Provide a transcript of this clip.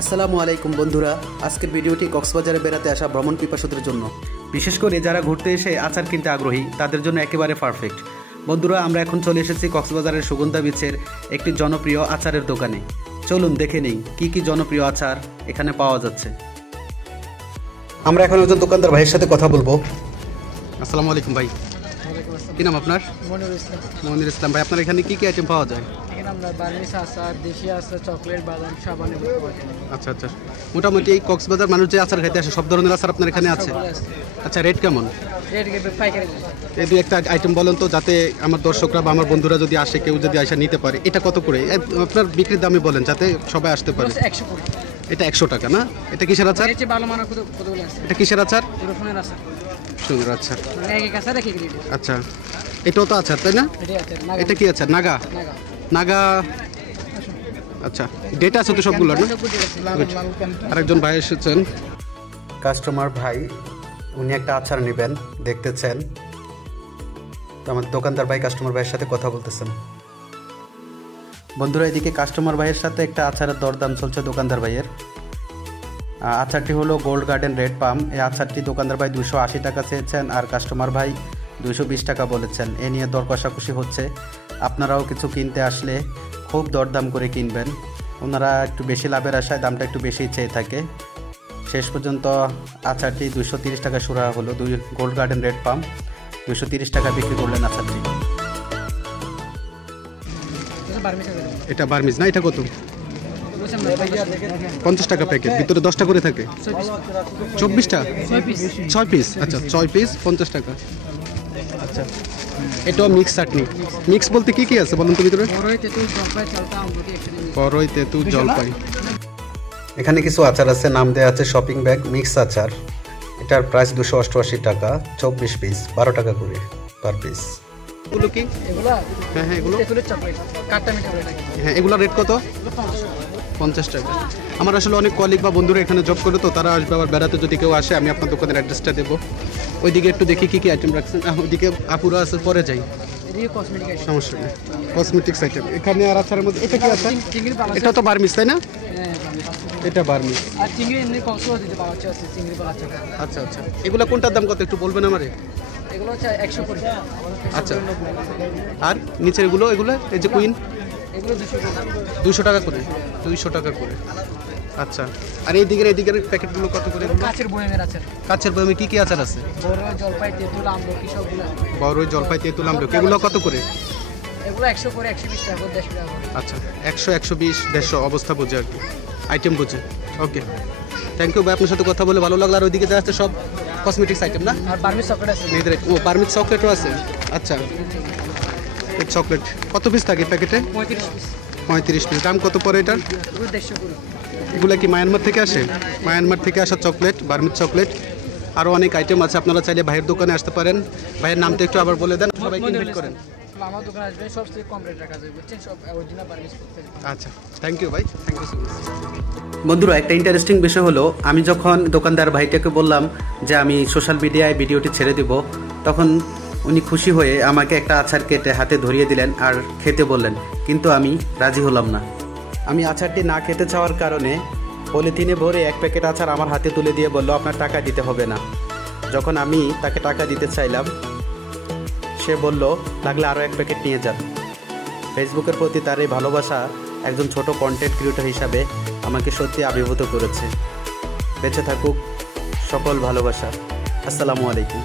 আসসালামু আলাইকুম বন্ধুরা, আজকের ভিডিওটি কক্সবাজারে বেড়াতে আসা ভ্রমণ পিপাসুদের জন্য, বিশেষ করে যারা ঘুরতে এসে আচার কিনতে আগ্রহী তাদের জন্য একেবারে পারফেক্ট। বন্ধুরা, আমরা এখন চলে এসেছি কক্সবাজারের সুগন্ধা বিচের একটি জনপ্রিয় আচারের দোকানে। চলুন দেখে নেই কি কি জনপ্রিয় আচার এখানে পাওয়া যাচ্ছে। আমরা এখন একজন দোকানদার ভাইয়ের সাথে কথা বলবো। আসসালামু আলাইকুম ভাই, কি নাম আপনার? মনির ইসলাম ভাই, আপনার এখানে কি কি আইটেম পাওয়া যায়? আচ্ছা আচ্ছা, মোটামুটি এই কক্সবাজার মানুষ যে আচার খাইতে আসে সব ধরনের আচার আপনার এখানে আছে? আচ্ছা, রেট কেমন? এই দুই একটা আইটেম বলেন তো, যাতে আমার দর্শকরা বা আমার বন্ধুরা যদি আসে, কেউ যদি আসে নিতে পারে। এটা কত করে আপনার বিক্রির দামে বলেন, যাতে সবাই আসতে পারে। এটা 100 টাকা না? এটা কিসের আচার? এটা কিসের আচার? সুন্দর আচার। আচ্ছা, এটাও তো আচার তাই না? এটা কি আচার? নাগা নাগা। আচ্ছা, ডেটা আছে তো সবগুলো না? আরেকজন ভাই এসেছেন, কাস্টমার ভাই, উনি একটা আচার নেবেন দেখতেছেন। তো আমার দোকানদার ভাই কাস্টমার ভাইয়ের সাথে কথা বলতেছেন। বন্ধুরা, এদিকে কাস্টমার ভাইয়ের সাথে একটা আচারের দরদাম চলছে দোকানদার ভাইয়ের। আচারটি হলো গোল্ড গার্ডেন রেড পাম। এই আচারটি দোকানদার ভাই 280 টাকা চেয়েছেন, আর কাস্টমার ভাই 220 টাকা বলেছেন। এ নিয়ে দর কষাকষি হচ্ছে। আপনারাও কিছু কিনতে আসলে খুব দরদাম করে কিনবেন। ওনারা একটু বেশি লাভের আশায় দামটা একটু বেশি চেয়ে থাকে। শেষ পর্যন্ত আচারটি 230 টাকা সুরা হলো। গোল্ড গার্ডেন রেড পাম 230 টাকা বিক্রি করলেন আচারটি। এটা বার্মিজ না? এটা কত? 50 টাকা প্যাকেট, ভিতরে 10টা করে থাকে। 24টা? 6 পিস। আচ্ছা, 6 পিস 50 টাকা। আচ্ছা, এটাও মিক্স চাটনি। মিক্স বলতে কি কি আছে বলুন তো ভিতরে? বড়ই, তেঁতুল, জলপাই। এখানে কিছু আচার আছে, নাম দেওয়া আছে শপিং ব্যাগ মিক্স আচার। এটার প্রাইস 288 টাকা, 24 পিস, 12 টাকা করে পার পিস। এগুলো কি? হ্যাঁ হ্যাঁ, এগুলো হ্যাঁ, এগুলো রেট কত? 50 টাকা। আমার আসলে অনেক কলিগ বা বন্ধুরা এখানে জব করে, তো তারা আসবে আবার বেড়াতে। যদি কেউ আসে, আমি আপনার দোকানের অ্যাড্রেসটা দেবো। ওইদিকে একটু দেখি কি কি আইটেম রাখছেন। ওইদিকে আপুরা আছে, পরে যাই, সমস্যা নেই। কসমেটিক্স আইটেম এখানে। আর আচারের মধ্যে এটা কি আচার? এটা তো বার্মিজ তাই না? এটা বার্মিজ। আচ্ছা আচ্ছা, এগুলো কোনটার দাম কত একটু বলবেন আমারে? আচ্ছা, আর নিচের এগুলো এই যে কুইন, 200 টাকা করে। 200 টাকা করে। আচ্ছা, আর এই দিকের প্যাকেটগুলো কত করে? কাচের বয়ামে কি কি আচার আছে? বড়ই, জলপাই, তেঁতুল, আমলকি সবগুলো। বড়ই, জলপাই, তেঁতুল, আমলকি। এগুলো কত করে? এগুলো 100 করে, 120 টাকা, 150 টাকা। আচ্ছা, 100, 120, 150 অবস্থা বুঝে আর কি, আইটেম বুঝে। ওকে, থ্যাংক ইউ ভাই, আপনার সাথে কথা বলে ভালো লাগলো। আর ওইদিকে যা আছে সব কসমেটিক্স আইটেম না? আর বার্মিজ চকলেট আছে। ও, বার্মিজ চকলেটও আছে। আচ্ছা, এই চকলেট কত পিস থাকে প্যাকেটে? 35 পিস। দাম কত পড়ে এটার? 150 করে। এগুলো কি মায়ানমার থেকে আসে? মায়ানমার থেকে আসা চকলেট, বার্মিজ চকলেট। আরও অনেক আইটেম আছে, আপনারা চাইলে ভাইয়ের দোকানে আসতে পারেন। ভাইয়ের নামটা একটু আবার বলে দেন, সবাইকে ইনভাইট করেন। আমার দোকানে আসবেন, সবচেয়ে কম রেট রাখা যায়, বুঝছেন? সব অরিজিনাল বার্মিজ। আচ্ছা, থ্যাংক ইউ ভাই, থ্যাংক ইউ সো মাচ। বন্ধুরা, একটা ইন্টারেস্টিং বিষয় হলো, আমি যখন দোকানদার ভাইটাকে বললাম যে আমি সোশ্যাল মিডিয়ায় ভিডিওটি ছেড়ে দিব, তখন উনি খুশি হয়ে আমাকে একটা আচার কেটে হাতে ধরিয়ে দিলেন আর খেতে বললেন। কিন্তু আমি রাজি হলাম না। আমি আচারটি না খেতে চাওয়ার কারণে পলিথিনে ভরে এক প্যাকেট আচার আমার হাতে তুলে দিয়ে বলল, আপনার টাকা দিতে হবে না। যখন আমি তাকে টাকা দিতে চাইলাম, সে বলল, লাগলে আরও এক প্যাকেট নিয়ে যান। ফেসবুকের প্রতি তার এই ভালোবাসা একজন ছোট কন্টেন্ট ক্রিয়েটর হিসাবে আমাকে সত্যি আবির্ভূত করেছে। বেঁচে থাকুক সকল ভালোবাসা। আসসালামু আলাইকুম।